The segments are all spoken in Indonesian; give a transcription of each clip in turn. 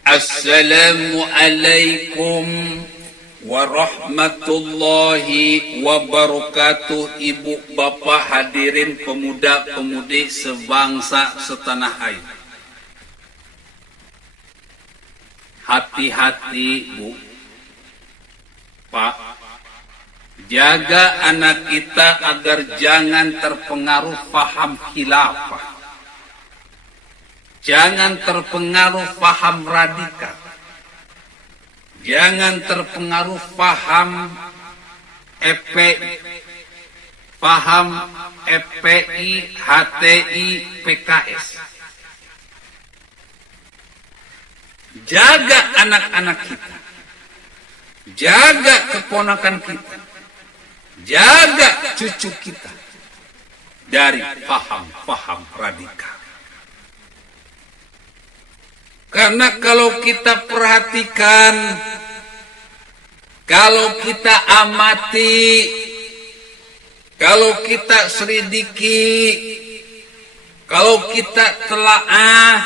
Assalamualaikum warahmatullahi wabarakatuh. Ibu bapak hadirin pemuda pemudi sebangsa setanah air. Hati-hati Bu, Pak, jaga anak kita agar jangan terpengaruh paham khilafah. Jangan terpengaruh paham radikal. Jangan terpengaruh paham FPI, HTI, PKS. Jaga anak-anak kita. Jaga keponakan kita. Jaga cucu kita dari paham-paham radikal. Karena kalau kita perhatikan, kalau kita amati, kalau kita selidiki, kalau kita telaah,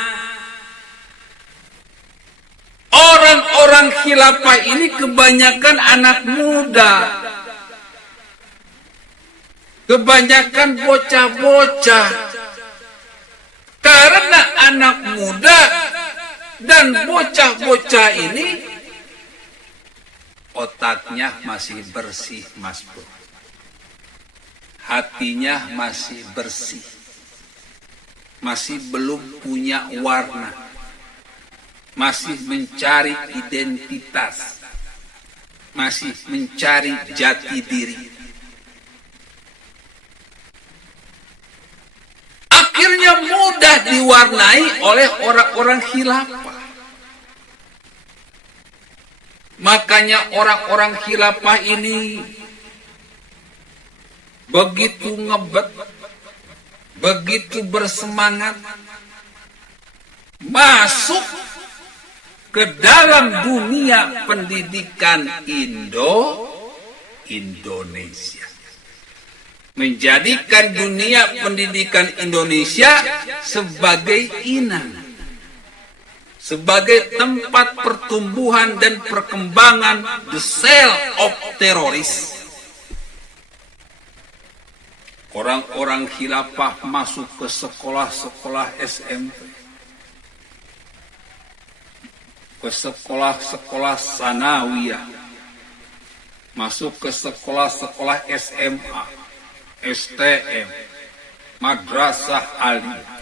orang-orang khilafah ini kebanyakan anak muda. Kebanyakan bocah-bocah. Karena anak muda dan bocah-bocah ini otaknya masih bersih, Mas Bro. Hatinya masih bersih. Masih belum punya warna. Masih mencari identitas. Masih mencari jati diri. Akhirnya mudah diwarnai oleh orang-orang khilafah. Makanya orang-orang khilafah ini begitu ngebet, begitu bersemangat masuk ke dalam dunia pendidikan Indonesia. Menjadikan dunia pendidikan Indonesia sebagai inang, sebagai tempat pertumbuhan dan perkembangan the cell of teroris. Orang-orang khilafah masuk ke sekolah-sekolah SMP, ke sekolah-sekolah sanawiyah, masuk ke sekolah-sekolah SMA, STM, madrasah aliyah,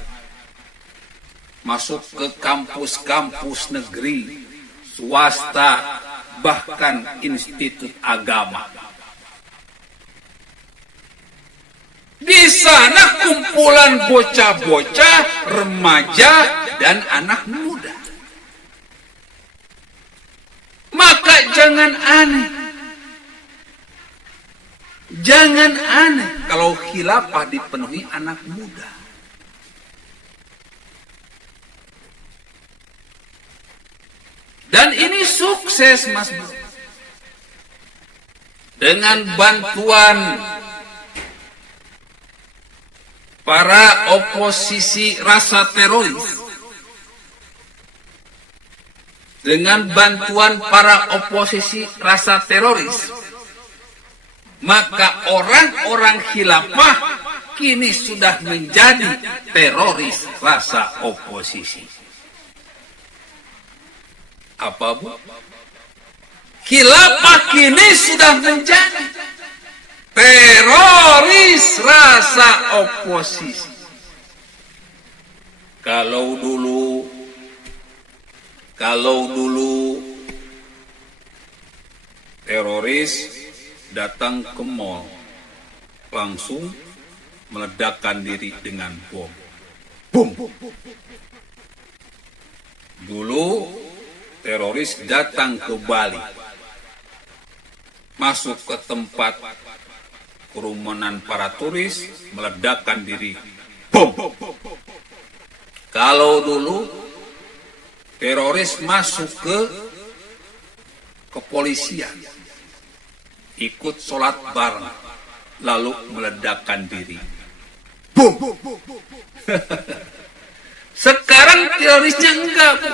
masuk ke kampus-kampus negeri, swasta, bahkan institut agama. Di sana kumpulan bocah-bocah, remaja, dan anak muda. Maka jangan aneh. Jangan aneh kalau khilafah dipenuhi anak muda. Dan ini sukses, Mas Bro. Dengan bantuan para oposisi rasa teroris. Dengan bantuan para oposisi rasa teroris. Maka orang-orang khilafah kini sudah menjadi teroris rasa oposisi. Apa Bu? Khilafah kini sudah menjadi teroris rasa oposisi. Kalau dulu teroris datang ke mall, langsung meledakkan diri dengan bom. Bom. Dulu teroris datang ke Bali, masuk ke tempat kerumunan para turis, meledakkan diri. Bom. Kalau dulu teroris masuk ke kepolisian, ikut sholat bareng, lalu meledakkan diri. Boom. Sekarang terorisnya enggak, Bu.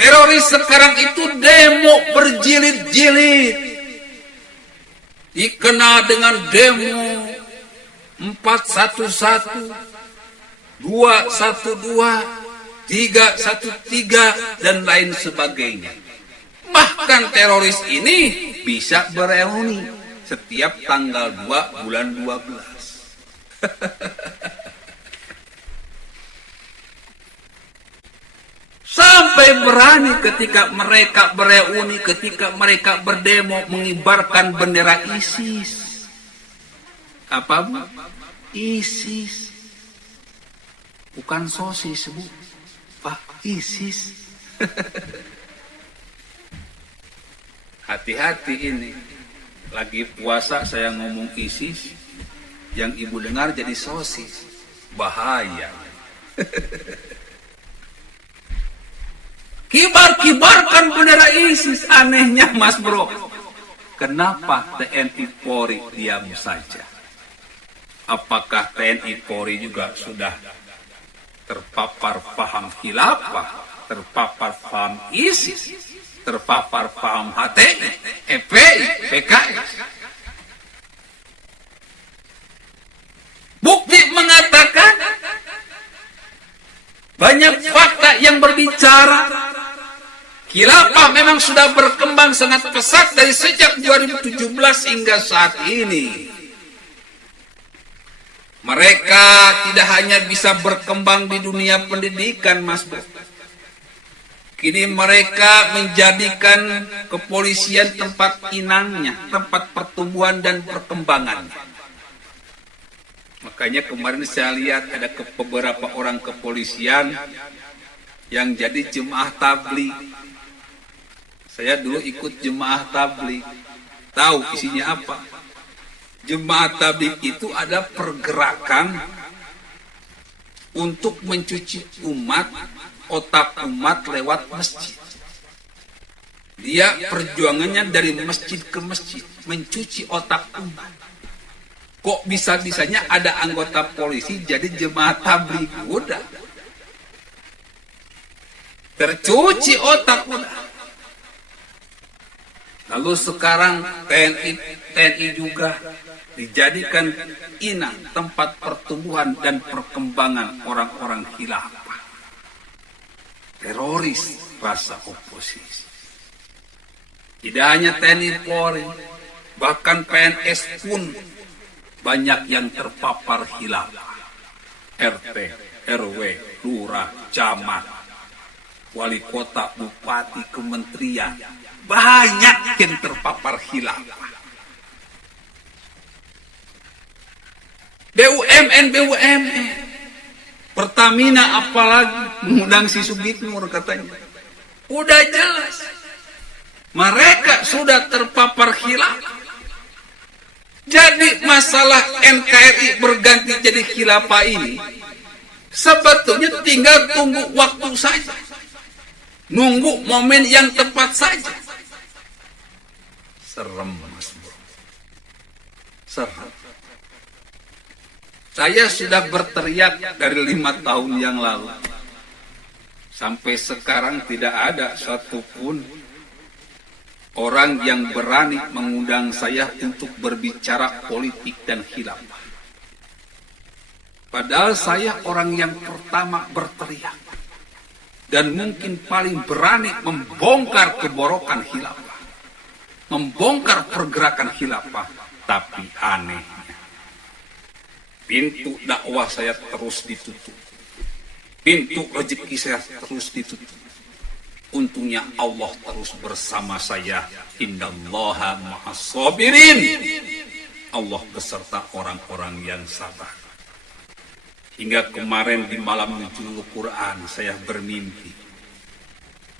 Teroris sekarang itu demo berjilid-jilid. Dikenal dengan demo 411, 212, 313, dan lain sebagainya. Bahkan teroris ini bisa bereuni setiap tanggal 2 bulan 12. Sampai berani ketika mereka bereuni, ketika mereka berdemo mengibarkan bendera ISIS. Apa, Bu? ISIS. Bukan sosis, Bu. Pak, ISIS. Hati-hati ini. Lagi puasa saya ngomong ISIS, yang ibu dengar jadi sosis. Bahaya. Kibar-kibarkan bendera ISIS. Anehnya, Mas Bro, kenapa TNI Polri diam saja? Apakah TNI Polri juga sudah terpapar paham khilafah, terpapar paham ISIS, terpapar paham HTI, FPI, PKS? Bukti mengatakan banyak fakta yang berbicara khilafah memang sudah berkembang sangat pesat dari sejak 2017 hingga saat ini. Mereka tidak hanya bisa berkembang di dunia pendidikan, Mas Bro. Kini mereka menjadikan kepolisian tempat inangnya, tempat pertumbuhan dan perkembangannya. Makanya kemarin saya lihat ada beberapa orang kepolisian yang jadi jemaah tabligh. Saya dulu ikut jemaah tabligh. Tahu isinya apa? Jemaah tabligh itu ada pergerakan untuk mencuci umat, otak umat lewat masjid. Dia perjuangannya dari masjid ke masjid, mencuci otak umat. Kok bisa-bisanya ada anggota polisi jadi jemaah tabligh? Udah. Tercuci otak udah. Lalu sekarang TNI juga dijadikan inang, tempat pertumbuhan dan perkembangan orang-orang khilafah. Teroris rasa oposisi. Tidak hanya TNI Polri, bahkan PNS pun banyak yang terpapar khilafah. RT, RW, lurah, camat, wali kota, bupati, kementerian, banyak yang terpapar khilafah. BUMN, Pertamina apalagi mengundang si Sugitnur katanya. Udah jelas mereka sudah terpapar khilafah. Jadi masalah NKRI berganti jadi khilafah ini sebetulnya tinggal tunggu waktu saja. Nunggu momen yang tepat saja. Serem, Mas Bro. Serem. Saya sudah berteriak dari 5 tahun yang lalu. Sampai sekarang tidak ada satupun orang yang berani mengundang saya untuk berbicara politik dan khilafah. Padahal saya orang yang pertama berteriak. Dan mungkin paling berani membongkar keborokan khilafah. Membongkar pergerakan khilafah. Tapi anehnya, pintu dakwah saya terus ditutup. Pintu rezeki saya terus ditutup. Untungnya Allah terus bersama saya. Innallaha ma'as sabirin. Allah beserta orang-orang yang sabar. Hingga kemarin di malam nuzul Quran saya bermimpi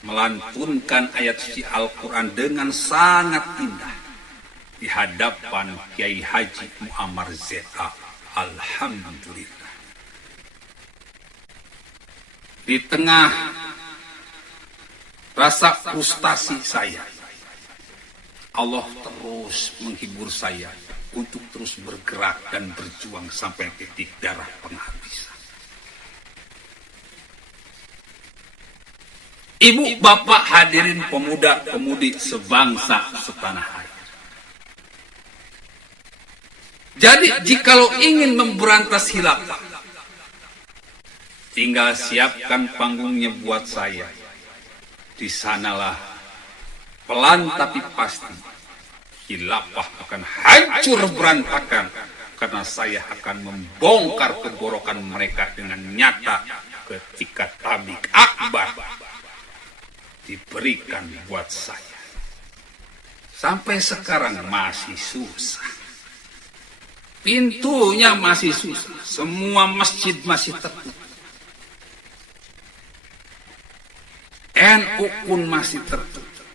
melantunkan ayat suci Al-Quran dengan sangat indah di hadapan Kiai Haji Muammar Z.A. Alhamdulillah. Di tengah rasa frustasi saya, Allah terus menghibur saya untuk terus bergerak dan berjuang sampai titik darah penghabisan. Ibu, bapak, hadirin pemuda, pemudi sebangsa setanah air. Jadi jikalau ingin memberantas khilafah, tinggal siapkan panggungnya buat saya. Di sanalah pelan tapi pasti khilafah akan hancur berantakan, karena saya akan membongkar keborokan mereka dengan nyata ketika tablik akbar diberikan buat saya. Sampai sekarang masih susah. Pintunya masih susah. Semua masjid masih tertutup. NU pun masih tertutup.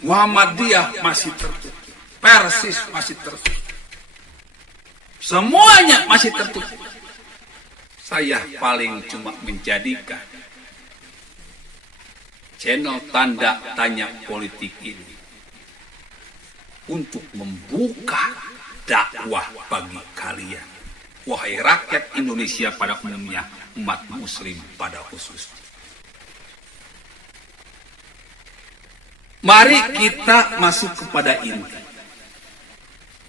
Muhammadiyah masih tertutup. Persis masih tertutup. Semuanya masih tertutup. Saya paling cuma menjadikan channel tanda tanya politik ini untuk membuka dakwah bagi kalian, wahai rakyat Indonesia pada umumnya, umat muslim pada khususnya. Mari kita masuk kepada inti.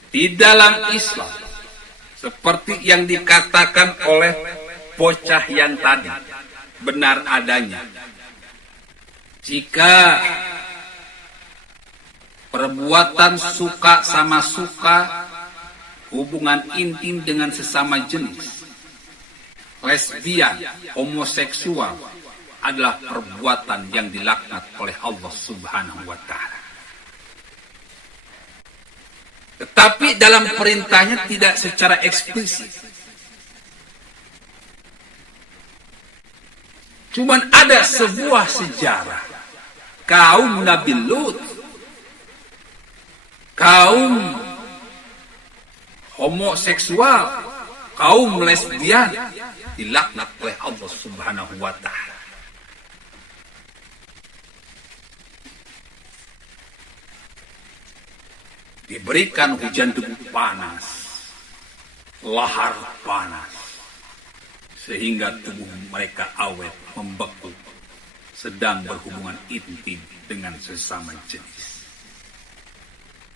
Di dalam Islam, seperti yang dikatakan oleh bocah yang tadi, benar adanya. Jika perbuatan suka sama suka, hubungan intim dengan sesama jenis, lesbian, homoseksual adalah perbuatan yang dilaknat oleh Allah Subhanahu wa Ta'ala. Tetapi dalam perintahnya tidak secara eksplisit. Cuman ada sebuah sejarah. Kaum Nabi Lut, kaum homoseksual, kaum lesbian dilaknat oleh Allah Subhanahu wa Ta'ala. Diberikan hujan debu panas, lahar panas, sehingga tubuh mereka awet membeku, sedang berhubungan intim dengan sesama jenis.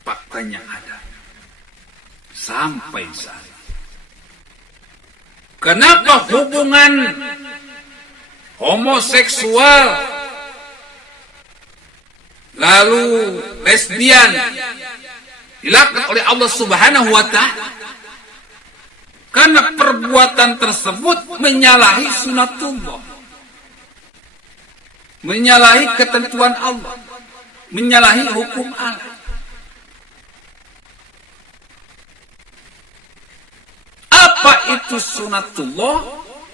Faktanya ada. Sampai saat ini. Kenapa hubungan homoseksual lalu lesbian dilaknat oleh Allah Subhanahu wa Ta'ala? Karena perbuatan tersebut menyalahi sunatullah, menyalahi ketentuan Allah, menyalahi hukum Allah. Apa itu sunatullah?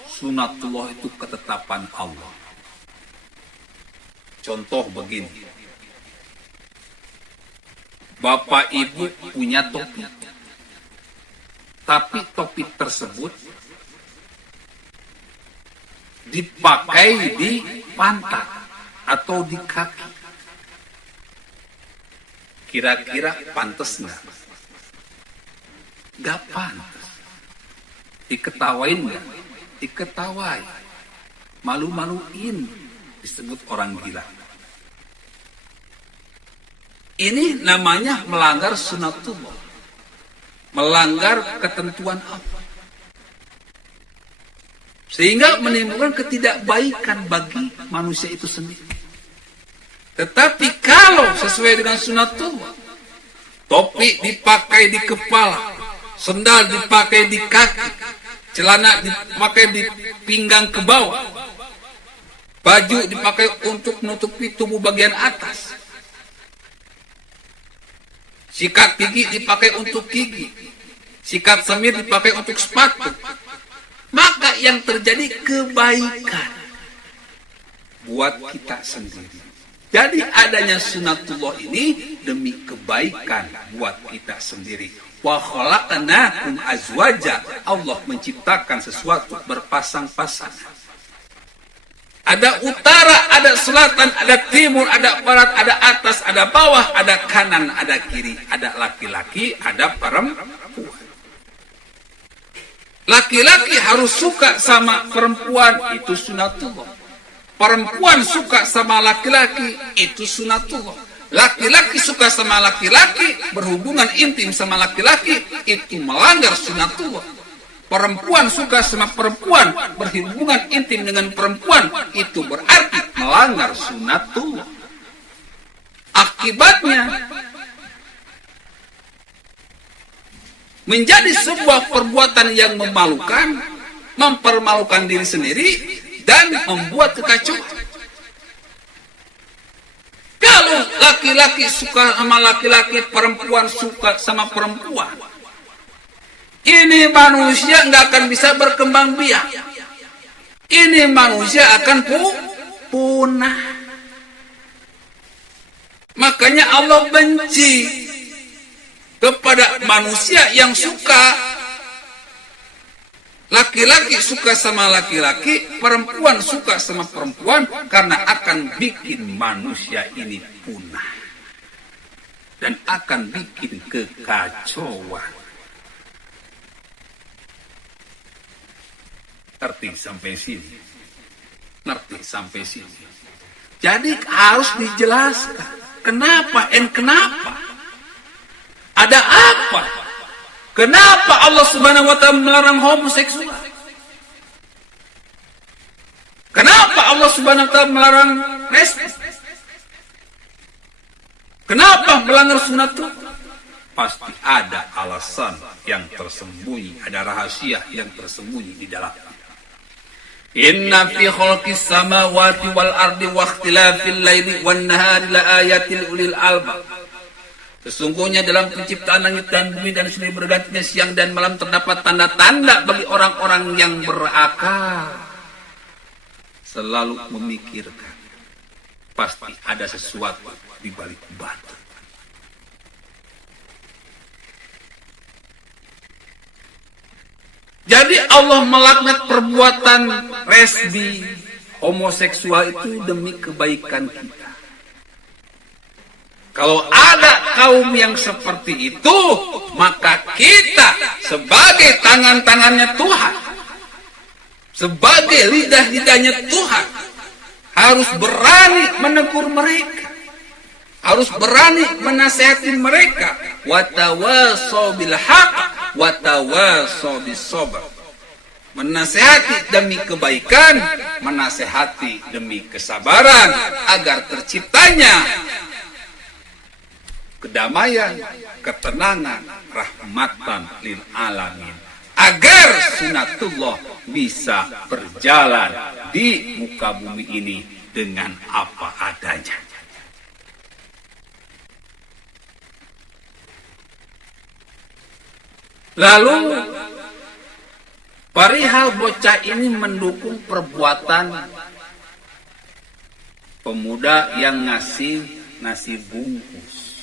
Sunatullah itu ketetapan Allah. Contoh begini. Bapak ibu punya topi. Tapi topi tersebut dipakai di pantat atau di kaki. Kira-kira pantas nggak? Nggak pantas. Diketawain nggak? Diketawai. Malu-maluin. Disebut orang gila. Ini namanya melanggar sunatullah. Melanggar ketentuan Allah. Sehingga menimbulkan ketidakbaikan bagi manusia itu sendiri. Tetapi kalau sesuai dengan sunatullah, topi dipakai di kepala, sendal dipakai di kaki, celana dipakai di pinggang ke bawah, baju dipakai untuk menutupi tubuh bagian atas, sikat gigi dipakai untuk gigi, sikat semir dipakai untuk sepatu, maka yang terjadi kebaikan buat kita sendiri. Jadi adanya sunatullah ini demi kebaikan buat kita sendiri. Wa khalaqnakum azwaja. Allah menciptakan sesuatu berpasang-pasangan. Ada utara, ada selatan, ada timur, ada barat, ada atas, ada bawah, ada kanan, ada kiri, ada laki-laki, ada perempuan. Laki-laki harus suka sama perempuan, itu sunatullah. Perempuan suka sama laki-laki, itu sunatullah. Laki-laki suka sama laki-laki, berhubungan intim sama laki-laki, itu melanggar sunatullah. Perempuan suka sama perempuan, berhubungan intim dengan perempuan, itu berarti melanggar sunatullah. Akibatnya menjadi sebuah perbuatan yang memalukan, mempermalukan diri sendiri, dan membuat kekacauan. Kalau laki-laki suka sama laki-laki, perempuan suka sama perempuan, ini manusia nggak akan bisa berkembang biak. Ini manusia akan punah. Makanya Allah benci kepada manusia yang suka. Laki-laki suka sama laki-laki, perempuan suka sama perempuan, karena akan bikin manusia ini punah. Dan akan bikin kekacauan. Ngerti sampai sini? Ngerti sampai sini? Jadi harus dijelaskan. Kenapa? Kenapa? Ada apa? Kenapa Allah Subhanahu wa Ta'ala melarang homoseksual? Kenapa Allah Subhanahu wa Ta'ala melarang lesbi? Kenapa melanggar sunatullah? Pasti ada alasan yang tersembunyi, ada rahasia yang tersembunyi di dalamnya. Inna fi khalqis samawati wal ardi wa ikhtilafil laili wan nahari la ayatil ulil albab. Sesungguhnya dalam penciptaan langit dan bumi dan silih bergantinya siang dan malam terdapat tanda-tanda bagi orang-orang yang berakal. Selalu memikirkan, pasti ada sesuatu di balik batu. Jadi Allah melaknat perbuatan lesbi, homoseksual itu demi kebaikan kita. Kalau ada kaum yang seperti itu, maka kita sebagai tangan-tangannya Tuhan, sebagai lidah-lidahnya Tuhan, harus berani menegur mereka, harus berani menasihati mereka. Watawasau bil haq, watawasau bis sabr. Menasihati demi kebaikan, menasihati demi kesabaran, agar terciptanya kedamaian, ketenangan, rahmatan lil alamin. Agar sunatullah bisa berjalan di muka bumi ini dengan apa adanya. Lalu perihal bocah ini mendukung perbuatan pemuda yang ngasih nasi bungkus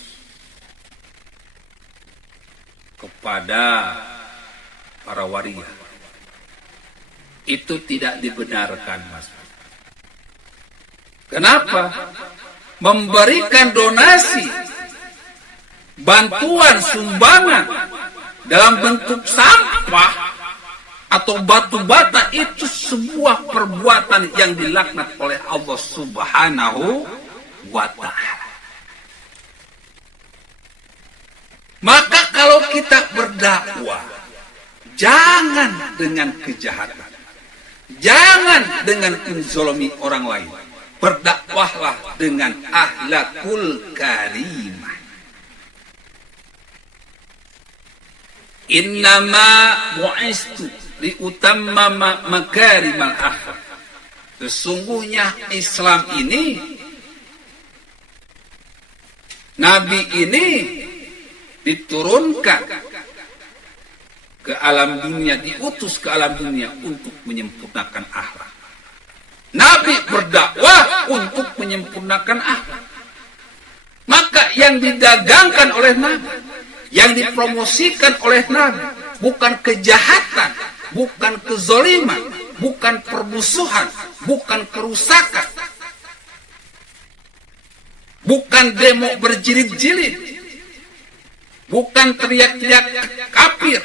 kepada para waria. Itu tidak dibenarkan, Mas. Kenapa? Memberikan donasi, bantuan, sumbangan dalam bentuk sampah atau batu bata itu sebuah perbuatan yang dilaknat oleh Allah Subhanahu wa Ta'ala. Maka kalau kita berdakwah, jangan dengan kejahatan, jangan dengan menzalimi orang lain. Berdakwahlah dengan akhlakul karimah. Innama bu'istu liutammama makarimal akhlak. Sesungguhnya Islam ini, Nabi ini diturunkan ke alam dunia, diutus ke alam dunia untuk menyempurnakan akhlak. Nabi berdakwah untuk menyempurnakan akhlak. Maka yang didagangkan oleh Nabi, yang dipromosikan oleh Nabi, bukan kejahatan, bukan kezaliman, bukan permusuhan, bukan kerusakan, bukan demo berjilid-jilid, bukan teriak-teriak kafir,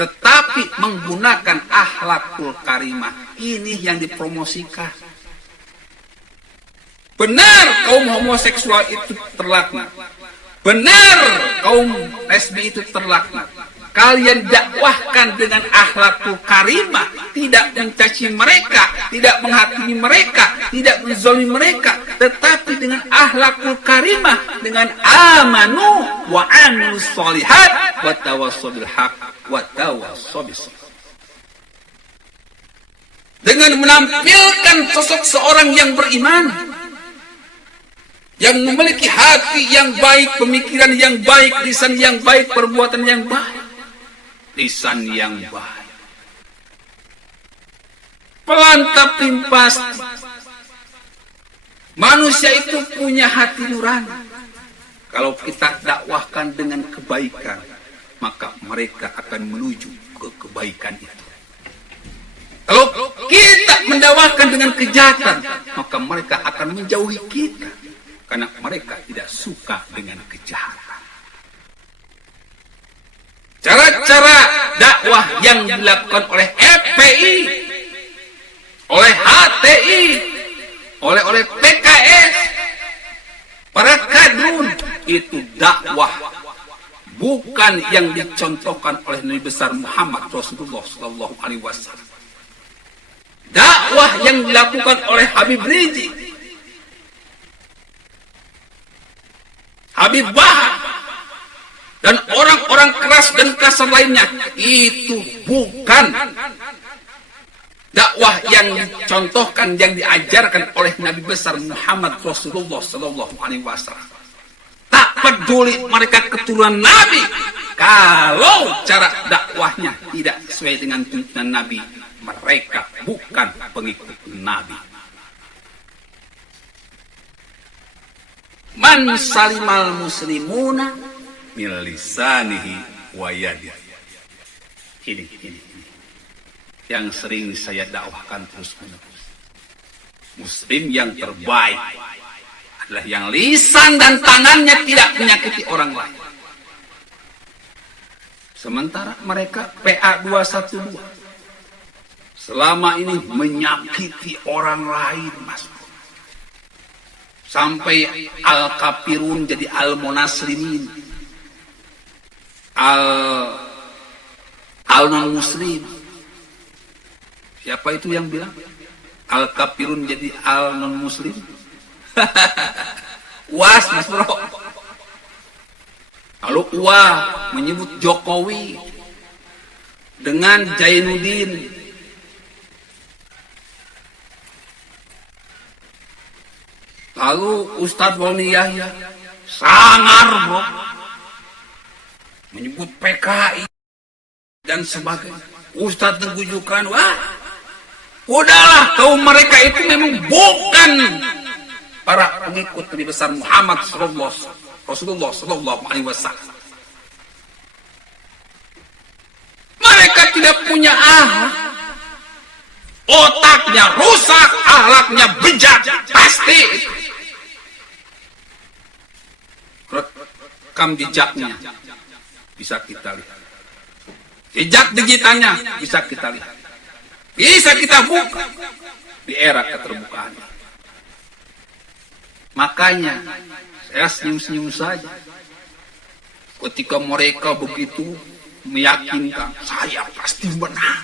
tetapi menggunakan akhlakul karimah. Ini yang dipromosikan. Benar kaum homoseksual itu terlaknat. Benar kaum lesbi itu terlaknat. Kalian dakwahkan dengan akhlakul karimah, tidak mencaci mereka, tidak menghakimi mereka, tidak menzalimi mereka, tetapi dengan akhlakul karimah, dengan amanu wa amilus sholihat wa tawassaw bil haq wa tawassaw bis sabr. Dengan menampilkan sosok seorang yang beriman, yang memiliki hati yang baik, pemikiran yang baik, lisan yang baik, perbuatan yang baik. Lisan yang baik. Pelan tapi pasti. Manusia itu punya hati nurani. Kalau kita dakwahkan dengan kebaikan, maka mereka akan menuju ke kebaikan itu. Kalau kita mendakwahkan dengan kejahatan, maka mereka akan menjauhi kita. Karena mereka tidak suka dengan kejahatan. Cara-cara dakwah yang dilakukan oleh FPI, oleh HTI, oleh PKS, para kadrun, itu dakwah bukan yang dicontohkan oleh Nabi besar Muhammad Rasulullah Sallallahu Alaihi Wasallam. Dakwah yang dilakukan oleh Habib Rizik, Habib Bahar, dan orang-orang keras dan kasar lainnya, itu bukan dakwah yang dicontohkan, yang diajarkan oleh Nabi besar Muhammad Rasulullah Sallallahu Alaihi Wasallam. Tak peduli mereka keturunan Nabi, kalau cara dakwahnya tidak sesuai dengan tuntunan Nabi, mereka bukan pengikut Nabi. Man salimal muslimuna min lisanihi wa yadihi. Ini yang sering saya dakwahkan terus-menerus. Muslim yang terbaik adalah yang lisan dan tangannya tidak menyakiti orang lain. Sementara mereka PA 212 selama ini menyakiti orang lain, Mas. Sampai al-kafirun jadi al-munaslimin, al-non-muslim. Siapa itu yang bilang al-kafirun jadi al-non-muslim? UAS, Mas Bro. Lalu UA menyebut Jokowi dengan Jainuddin. Lalu Ustadz Wani Yahya sangar, bro, menyebut PKI dan sebagainya. Ustadz Tegujukan, wah, udahlah, kaum mereka itu memang bukan para pengikut Nabi besar Muhammad Rasulullah Sallallahu Alaihi Wasallam. Mereka tidak punya akhlak, otaknya rusak, akhlaknya bejat, pasti. Rekam jejaknya bisa kita lihat, jejak digitalnya bisa kita lihat, bisa kita buka di era keterbukaan. Makanya saya senyum-senyum saja ketika mereka begitu meyakinkan saya pasti menang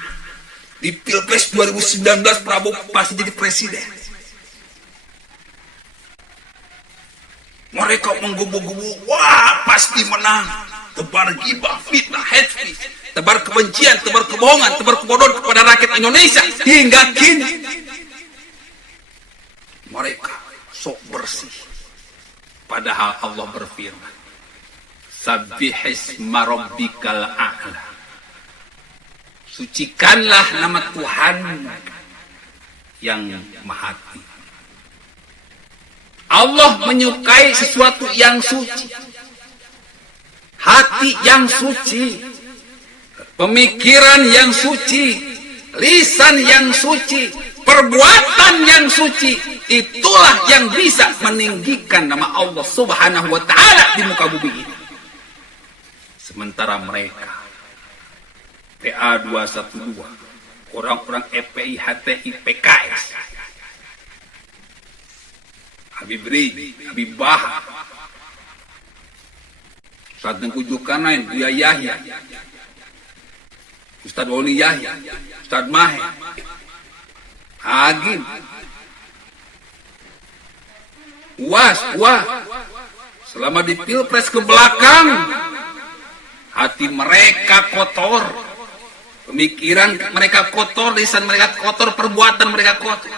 di Pilpres 2019, Prabowo pasti jadi presiden. Mereka menggebu-gebu, wah pasti menang. Tebar gibah, fitnah, hate speech, tebar kebencian, tebar kebohongan, tebar kebodohan kepada rakyat Indonesia. Hingga kini mereka sok bersih. Padahal Allah berfirman, Sabbihisma rabbikal a'la. Sucikanlah nama Tuhan yang maha tinggi. Allah menyukai sesuatu yang suci, hati yang suci, pemikiran yang suci, lisan yang suci, perbuatan yang suci. Itulah yang bisa meninggikan nama Allah Subhanahu wa ta'ala di muka bumi ini. Sementara mereka PA 212, orang-orang FPI, HTI, PKS Habib Ri, Habib Bah, Ustaz Tengku Zulkarnain, Buya Yahya, Ustaz Wali Yahya, Ustaz Mahe, Agim, Uas, selama di pilpres ke belakang, hati mereka kotor, pemikiran mereka kotor, lisan mereka kotor, perbuatan mereka kotor.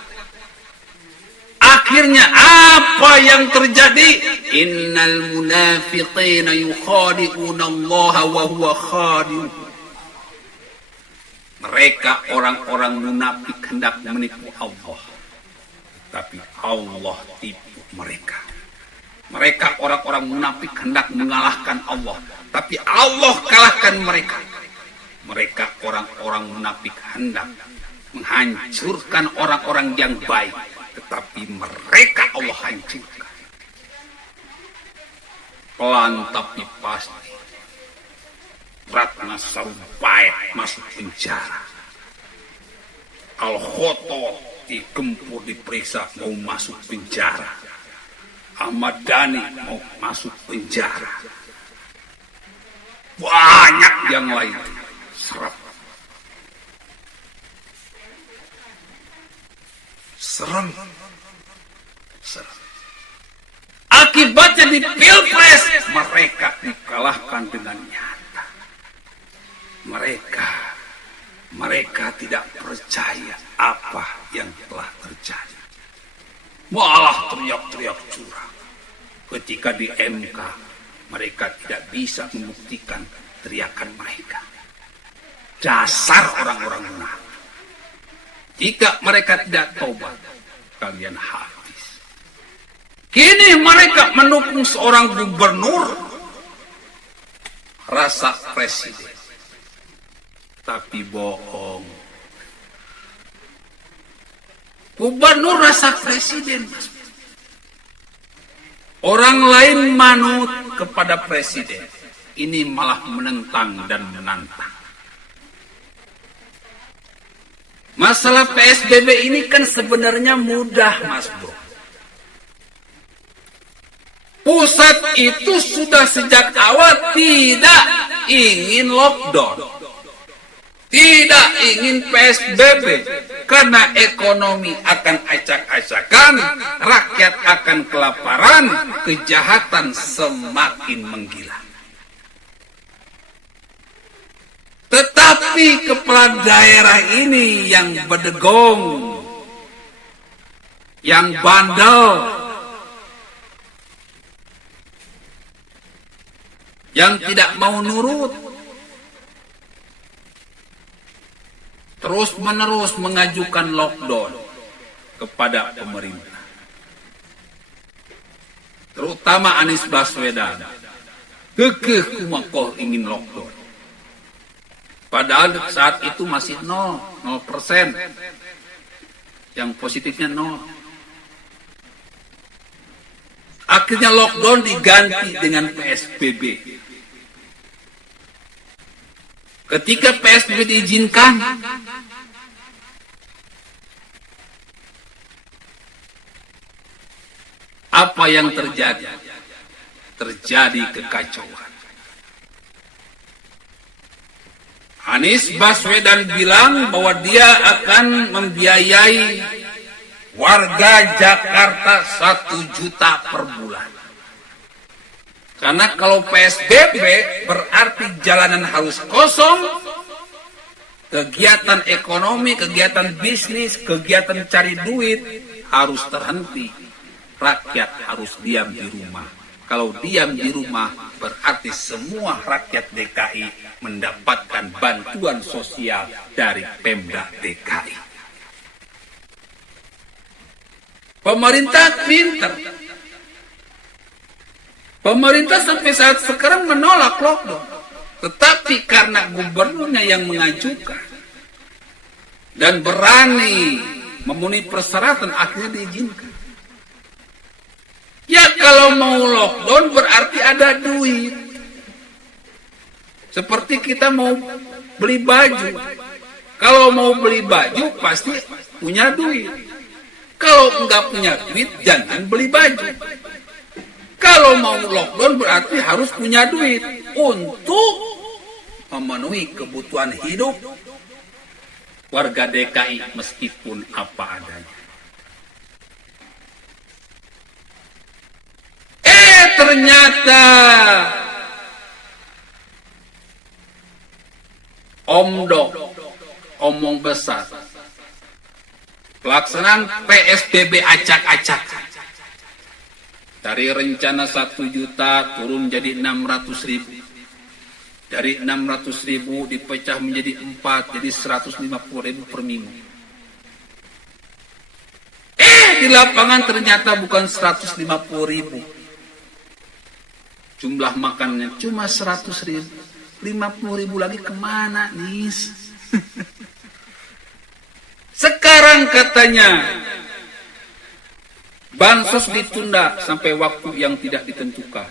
Akhirnya apa yang terjadi? Innal munafiqina yukhadi'una Allah wa huwa khadi'un. Mereka orang-orang munafik hendak menipu Allah, tapi Allah tipu mereka. Mereka orang-orang munafik hendak mengalahkan Allah, tapi Allah kalahkan mereka. Mereka orang-orang munafik hendak menghancurkan orang-orang yang baik, tetapi mereka Allah hancurkan. Pelan tapi pasti. Ratna Sarumpait masuk penjara. Al-Khotot digempur, diperiksa, mau masuk penjara. Ahmad Dhani mau masuk penjara. Banyak yang lain. Serem. Akibatnya di pilpres mereka dikalahkan dengan nyata. Mereka tidak percaya apa yang telah terjadi. Malah teriak-teriak curang. Ketika di MK, mereka tidak bisa membuktikan teriakan mereka. Dasar orang-orang munafik. Jika mereka tidak tobat, kalian habis. Kini mereka mendukung seorang gubernur, rasa presiden. Tapi bohong. Gubernur rasa presiden. Orang lain manut kepada presiden. Ini malah menentang dan menantang. Masalah PSBB ini kan sebenarnya mudah, Mas Bro. Pusat itu sudah sejak awal tidak ingin lockdown. Tidak ingin PSBB. Karena ekonomi akan acak-acakan, rakyat akan kelaparan, kejahatan semakin menggila. Tetapi kepala daerah ini yang bedegong, yang bandel, yang tidak mau nurut, terus-menerus mengajukan lockdown kepada pemerintah. Terutama Anies Baswedan. Kekeh kumakoh ingin lockdown. Padahal saat itu masih 0%. Yang positifnya 0. Akhirnya lockdown diganti dengan PSBB. Ketika PSBB diizinkan, apa yang terjadi? Terjadi kekacauan. Anies Baswedan bilang bahwa dia akan membiayai warga Jakarta 1 juta per bulan. Karena kalau PSBB berarti jalanan harus kosong, kegiatan ekonomi, kegiatan bisnis, kegiatan cari duit harus terhenti. Rakyat harus diam di rumah. Kalau diam di rumah berarti semua rakyat DKI mendapatkan bantuan sosial dari Pemda DKI. Pemerintah pintar. Pemerintah sampai saat sekarang menolak lockdown. Tetapi karena gubernurnya yang mengajukan dan berani memenuhi persyaratan, akhirnya diizinkan. Ya kalau mau lockdown berarti ada duit. Seperti kita mau beli baju. Kalau mau beli baju pasti punya duit. Kalau enggak punya duit, jangan beli baju. Kalau mau lockdown berarti harus punya duit untuk memenuhi kebutuhan hidup warga DKI meskipun apa adanya. Ternyata omdok, omong besar, pelaksanaan PSBB acak-acak. Dari rencana 1 juta turun jadi 600.000. Dari 600.000 dipecah menjadi 4, jadi 150.000 per minggu. Di lapangan ternyata bukan 150.000. Jumlah makannya cuma 100.000. 50.000 lagi kemana nih? Sekarang katanya bansos ditunda sampai waktu yang tidak ditentukan.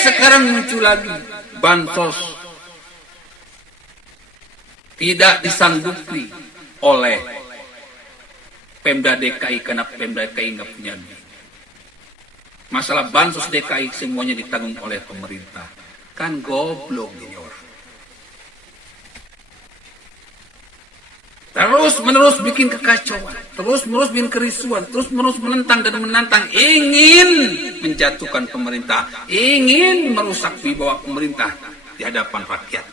Sekarang muncul lagi bansos tidak disanggupi oleh Pemda DKI karena Pemda DKI nggak punya duit. Masalah bansos DKI semuanya ditanggung oleh pemerintah. Kan goblok ini orang. Terus-menerus bikin kekacauan, terus-menerus bikin kerisuan, terus-menerus menentang dan menantang, ingin menjatuhkan pemerintah, ingin merusak wibawa pemerintah di hadapan rakyat.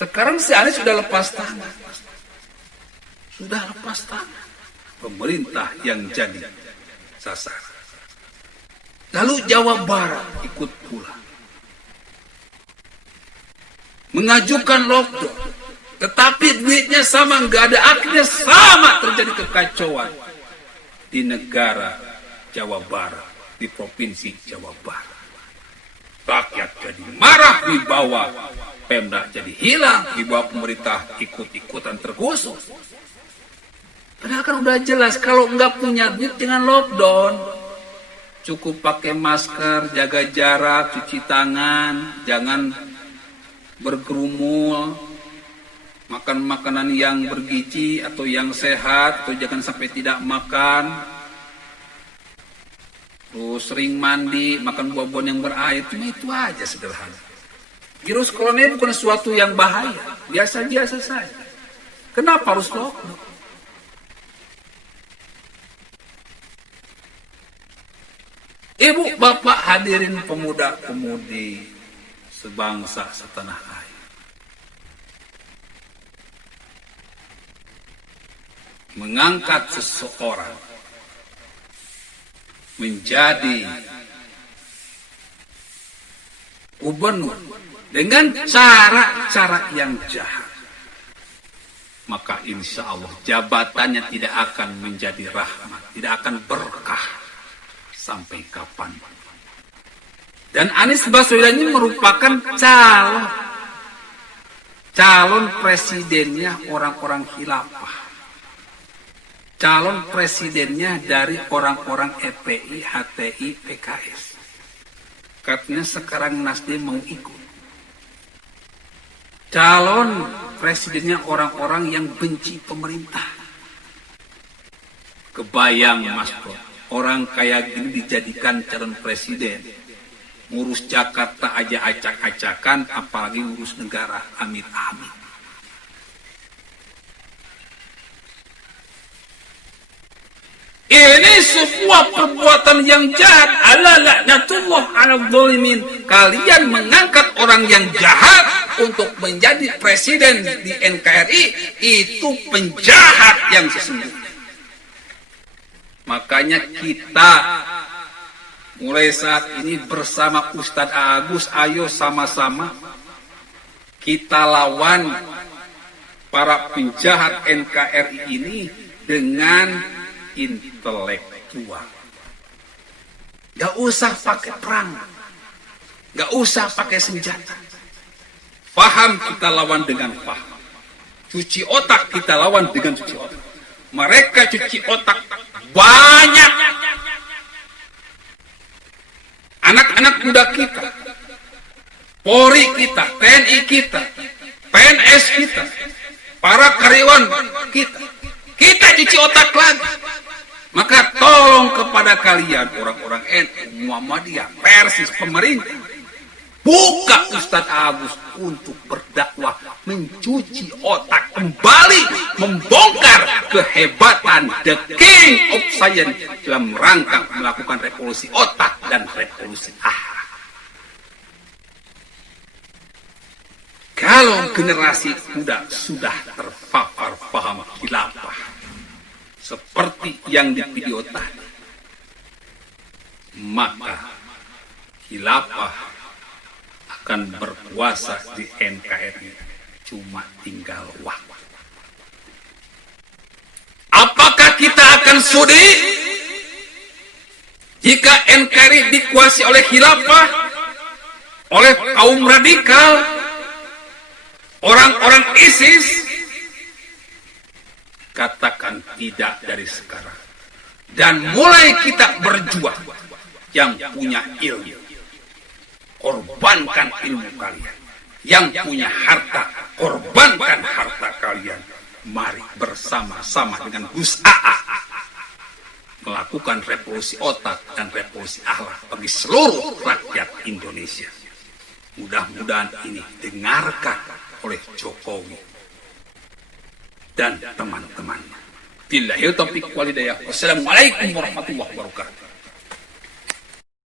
Sekarang si Anies sudah lepas tangan. Sudah lepas tangan. Pemerintah yang jadi sasaran. Lalu Jawa Barat ikut pula. Mengajukan lockdown. Tetapi duitnya sama, nggak ada, akhirnya sama terjadi kekacauan di negara Jawa Barat, di provinsi Jawa Barat. Rakyat jadi marah, wibawa Pemda jadi hilang, wibawa pemerintah ikut-ikutan tergusur. Padahal kan udah jelas kalau nggak punya duit jangan lockdown. Cukup pakai masker, jaga jarak, cuci tangan, jangan bergerumul. Makan makanan yang bergizi atau yang sehat, atau jangan sampai tidak makan. Terus sering mandi, makan buah-buahan yang berair, cuma itu aja sederhana. Virus corona bukan sesuatu yang bahaya, biasa-biasa saja. Kenapa harus lockdown? Ibu, bapak, hadirin pemuda-pemudi sebangsa setanah air. Mengangkat seseorang menjadi gubernur dengan cara-cara yang jahat, maka insya Allah jabatannya tidak akan menjadi rahmat, tidak akan berkah sampai kapan. Dan Anies Baswedan ini merupakan calon presidennya orang-orang khilafah. Calon presidennya dari orang-orang FPI, HTI, PKS. Katanya sekarang Nasdem mau ikut. Calon presidennya orang-orang yang benci pemerintah. Kebayang Mas Bro, orang kayak gini dijadikan calon presiden. Ngurus Jakarta aja acak-acakan, apalagi ngurus negara, amit-amit. Ini sebuah perbuatan yang jahat. Ala laknatullah ala zalimin. Kalian mengangkat orang yang jahat untuk menjadi presiden di NKRI, itu penjahat yang sesungguhnya. Makanya kita mulai saat ini bersama Ustadz Agus, ayo sama-sama kita lawan para penjahat NKRI ini dengan intelektual. Gak usah pakai perang, gak usah pakai senjata. Paham kita lawan dengan paham. Cuci otak kita lawan dengan cuci otak. Mereka cuci otak banyak. Anak-anak muda kita, Polri kita, TNI kita, PNS kita, para karyawan kita cuci otak lagi. Maka tolong kepada kalian orang-orang NU, Muhammadiyah, Persis, pemerintah, buka Ustadz Agus untuk berdakwah, mencuci otak kembali, membongkar kehebatan the king of science dalam rangka melakukan revolusi otak dan revolusi akhlak. Kalau generasi muda sudah terpapar paham khilafah seperti yang di video tadi, maka khilafah akan berkuasa di NKRI cuma tinggal waktu. Apakah kita akan sudi jika NKRI dikuasai oleh khilafah, oleh kaum radikal, orang-orang ISIS? Katakan tidak dari sekarang. Dan mulai kita berjuang. Yang punya ilmu, korbankan ilmu kalian. Yang punya harta, korbankan harta kalian. Mari bersama-sama dengan Gus AA melakukan revolusi otak dan revolusi akhlak bagi seluruh rakyat Indonesia. Mudah-mudahan ini dengarkan oleh Jokowi dan teman-temannya. Billahi taufiq wal hidayah. Wassalamualaikum warahmatullahi wabarakatuh.